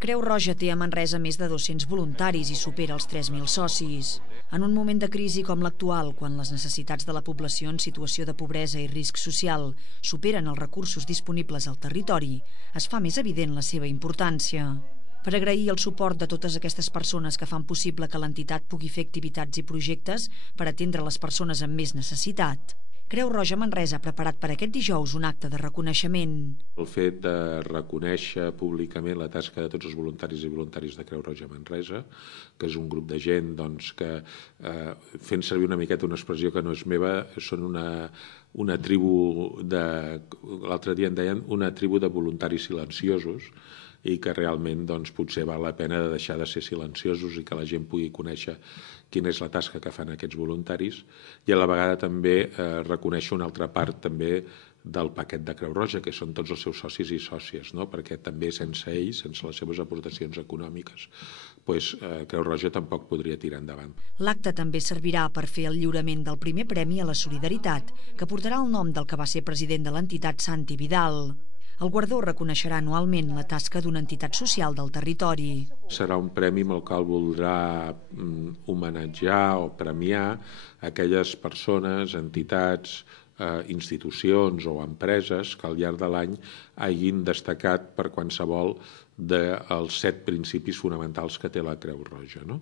Creu Roja té a Manresa més de 200 voluntaris i supera els 3.000 socis. En un moment de crisi com l'actual, quan les necessitats de la població en situació de pobresa i risc social superen els recursos disponibles al territori, es fa més evident la seva importància. Per agrair el suport de totes aquestes persones que fan possible que l'entitat pugui fer activitats i projectes per atendre les persones amb més necessitat, Creu Roja Manresa ha preparat per aquest dijous un acte de reconeixement. El fet de reconèixer públicament la tasca de tots els voluntaris i voluntaris de Creu Roja Manresa, que és un grup de gent que, fent servir una miqueta una expressió que no és meva, són una tribu l'altre dia en deien una tribu de voluntaris silenciosos, i que realment potser val la pena de deixar de ser silenciosos i que la gent pugui conèixer quina és la tasca que fan aquests voluntaris, i a la vegada també reconèixer una altra part també del paquet de Creu Roja, que són tots els seus socis i sòcies, no? Perquè també sense ells, sense les seves aportacions econòmiques, Creu Roja tampoc podria tirar endavant. L'acte també servirà per fer el lliurament del primer premi a la solidaritat, que portarà el nom del que va ser president de l'entitat, Santi Vidal. El guardó reconeixerà anualment la tasca d'una entitat social del territori. Serà un premi amb el qual voldrà homenatjar o premiar aquelles persones, entitats, institucions o empreses que al llarg de l'any hagin destacat per qualsevol dels 7 principis fonamentals que té la Creu Roja, no?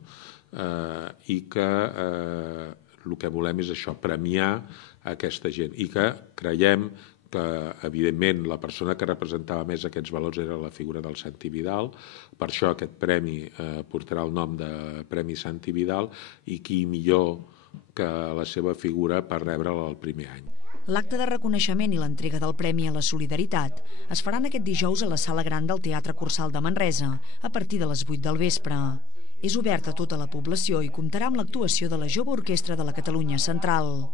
I que el que volem és això, premiar aquesta gent, i que creiem que, evidentment, la persona que representava més aquests valors era la figura del Santi Vidal. Per això aquest premi portarà el nom de Premi Santi Vidal, i qui millor que la seva figura per rebre'l el primer any. L'acte de reconeixement i l'entrega del Premi a la Solidaritat es faran aquest dijous a la Sala Gran del Teatre Cursal de Manresa, a partir de les 8 del vespre. És obert a tota la població i comptarà amb l'actuació de la Jove Orquestra de la Catalunya Central.